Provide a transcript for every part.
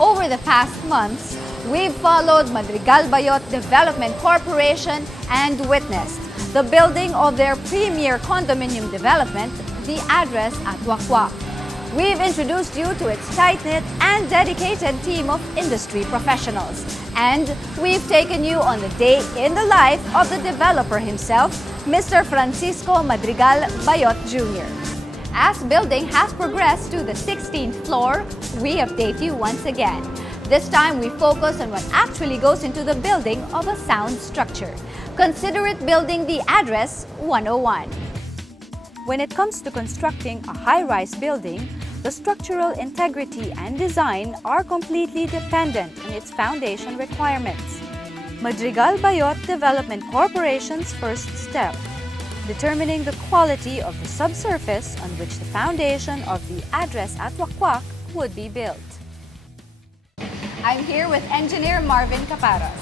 Over the past months, we've followed Madrigal Bayot Development Corporation and witnessed the building of their premier condominium development, the address at Wakwak. We've introduced you to its tight-knit and dedicated team of industry professionals. And we've taken you on the day in the life of the developer himself, Mr. Francisco Madrigal Bayot Jr. As building has progressed to the 16th floor, we update you once again. This time we focus on what actually goes into the building of a sound structure. Consider it building the address 101. When it comes to constructing a high-rise building, the structural integrity and design are completely dependent on its foundation requirements. Madrigal Bayot Development Corporation's first step, determining the quality of the subsurface on which the foundation of the address at Wakwak would be built. I'm here with Engineer Marvin Caparos.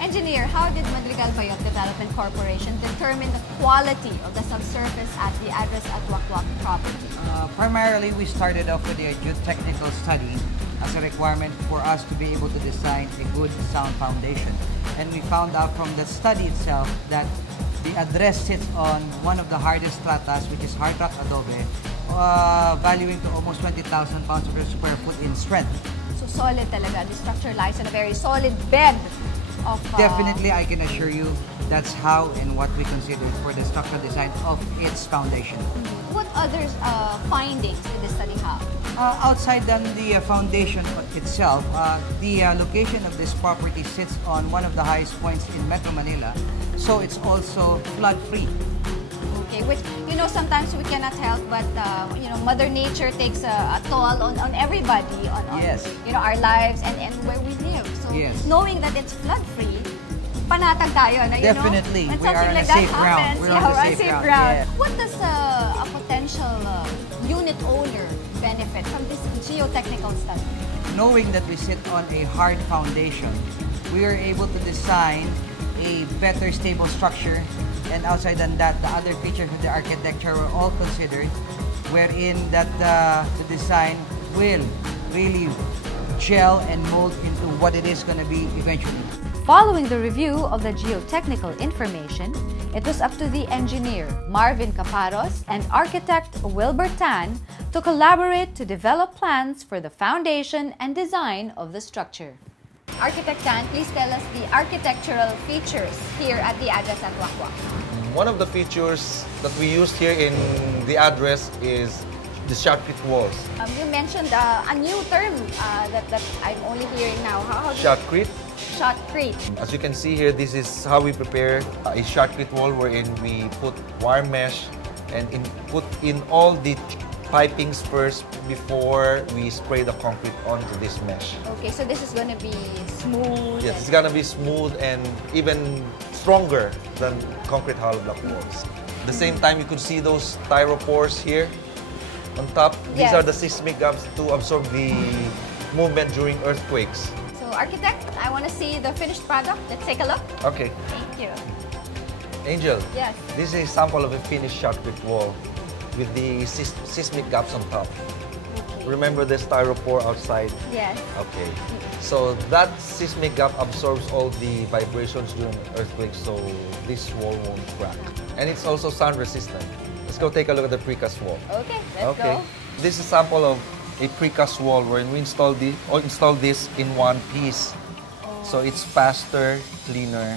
Engineer, how did Madrigal Bayot Development Corporation determine the quality of the subsurface at the address at Wakwak property? Primarily, we started off with a geotechnical study as a requirement for us to be able to design a good sound foundation. And we found out from the study itself that the address sits on one of the hardest stratas, which is hard rock adobe, valuing to almost 20,000 pounds per square foot in strength. So solid talaga. The structure lies on a very solid bed of... Definitely, I can assure you that's how and what we consider for the structural design of its foundation. What other findings did the study have? Outside than the foundation itself, the location of this property sits on one of the highest points in Metro Manila, so it's also flood-free. Okay, which, you know, sometimes we cannot help but, you know, Mother Nature takes a toll on everybody, on yes. You know, our lives and where we live. So yes. Knowing that it's flood-free, panatag tayo na, you definitely. know, when we are something on like a that safe happens, ground. We're on a safe ground. Yeah. What does a potential unit owner benefit from this geotechnical study? Knowing that we sit on a hard foundation, we are able to design a better stable structure, and outside than that, the other features of the architecture were all considered, wherein that the design will really gel and mold into what it is going to be eventually. Following the review of the geotechnical information, it was up to the engineer, Marvin Caparos, and architect, Wilbur Tan, to collaborate to develop plans for the foundation and design of the structure. Architect Tan, please tell us the architectural features here at the address at Wakwak. One of the features that we used here in the address is the shotcrete walls. You mentioned a new term that I'm only hearing now. How Shotcrete. Shotcrete. As you can see here, this is how we prepare a shotcrete wall, wherein we put wire mesh and put in all the pipings first before we spray the concrete onto this mesh. Okay, so this is going to be smooth. Yes, it's going to be smooth and even stronger than concrete hollow block walls. At the same time, you could see those styropores here on top. Yes. These are the seismic gaps to absorb the movement during earthquakes. So, architect, I want to see the finished product. Let's take a look. Okay. Thank you. Angel, yes. This is a sample of a finished shotcrete wall with the seismic gaps on top. Okay. Remember the styropore outside? Yes. Okay. So that seismic gap absorbs all the vibrations during earthquakes, so this wall won't crack. And it's also sound resistant. Let's go take a look at the precast wall. Okay, let's go. This is a sample of a precast wall wherein we install this in one piece. So it's faster, cleaner.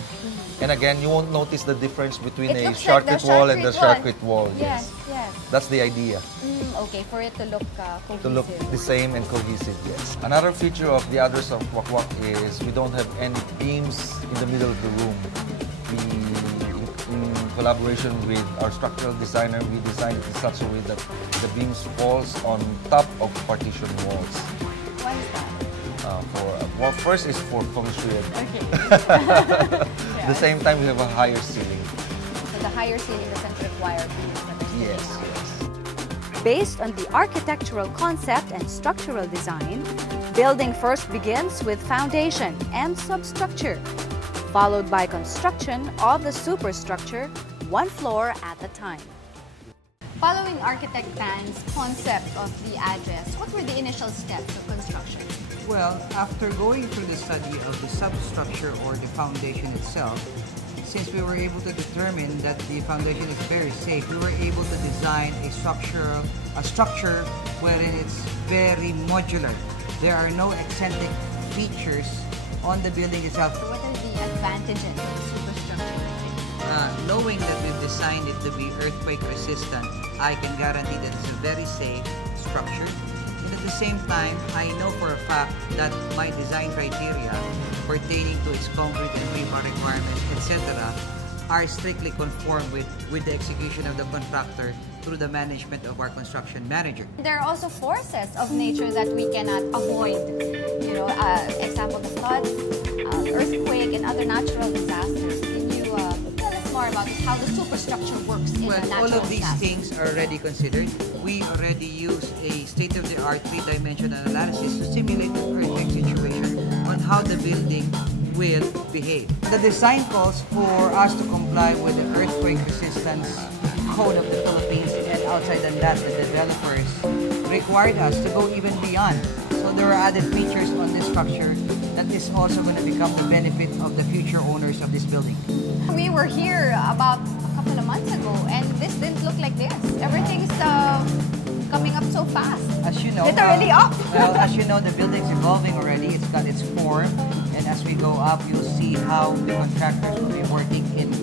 And again, you won't notice the difference between a shotcrete wall and the shotcrete wall. Yes, yes. That's the idea. Okay, for it to look cohesive. To look the same and cohesive, yes. Another feature of the address of Wakwak is we don't have any beams in the middle of the room. In collaboration with our structural designer, we designed it in such a way that the beams falls on top of partition walls. Why is that? Well, first is for feng shui. Okay. At the same time, we have a higher ceiling. So the higher ceiling doesn't require beams that are sitting Yes, out. yes. Based on the architectural concept and structural design, building first begins with foundation and substructure, followed by construction of the superstructure, one floor at a time. Following architect Tan's concept of the address, what were the initial steps of construction? Well, after going through the study of the substructure or the foundation itself, since we were able to determine that the foundation is very safe, we were able to design a structure wherein it's very modular. There are no eccentric features on the building itself. What are the advantages of the superstructure? Knowing that we've designed it to be earthquake resistant, I can guarantee that it's a very safe structure. And at the same time, I know for a fact that my design criteria pertaining to its concrete and rebar requirements, etc., are strictly conformed with the execution of the contractor through the management of our construction manager. There are also forces of nature that we cannot avoid. You know, example, the floods, earthquake, and other natural disasters. Can you tell us more about how the superstructure works in a natural all of these disaster? things are already considered. We already use a state-of-the-art three-dimensional analysis to simulate the earthquake situation on how the building will behave. The design calls for us to comply with the earthquake resistance code of the Philippines, and outside than that, the developers required us to go even beyond. So there are added features on this structure that is also going to become the benefit of the future owners of this building. We were here about a couple of months ago, and this didn't look like this. Everything's coming up so fast. As you know, literally up. Well, as you know, the building's evolving already. It's got its form, and as we go up, you'll see how the contractors will be working in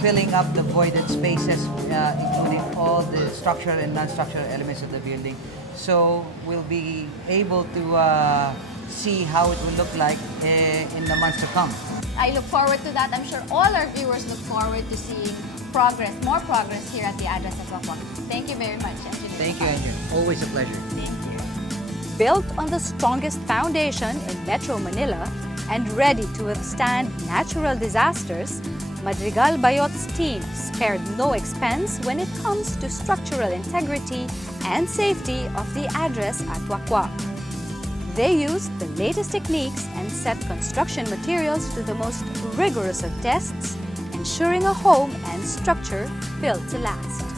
filling up the voided spaces, including all the structural and non-structural elements of the building. So we'll be able to see how it will look like in the months to come. I look forward to that. I'm sure all our viewers look forward to seeing progress, more progress here at the address at Wakwak. Thank you very much, Engineer. Thank you, Engineer. Always a pleasure. Thank you. Built on the strongest foundation in Metro Manila and ready to withstand natural disasters, Madrigal Bayot's team spared no expense when it comes to structural integrity and safety of the address at Wakwak. They used the latest techniques and set construction materials to the most rigorous of tests, ensuring a home and structure built to last.